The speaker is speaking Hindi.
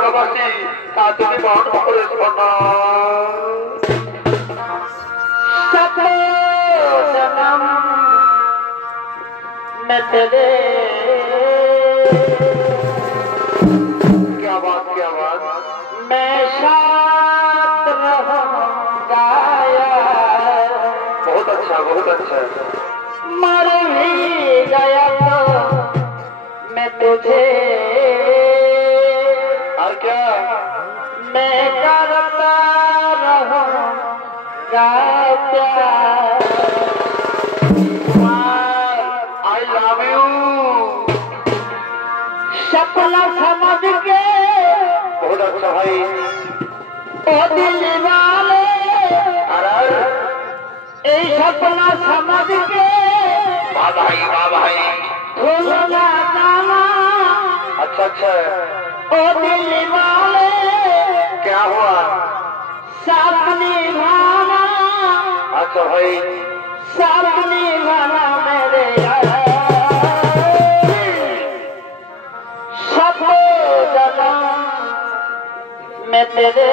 ভালোবাসি তা তুমি মন করে শোনো सतनाम मैं तेरे क्या बात मैं साथ रहूंगा बहुत अच्छा मर भी गया तो मैं तुझे और क्या मैं करता रहूंगा प्यार आई लव यू सपना समझ के बहुत अच्छा भाई ओ दिल वाले अरे ए सपना समझ के वाह भाई भूलना जाना अच्छा ओ दिल वाले क्या हुआ साथ निभाना अच्छा भाई साथ निभाना मेरे यार सब जन्म में तेरे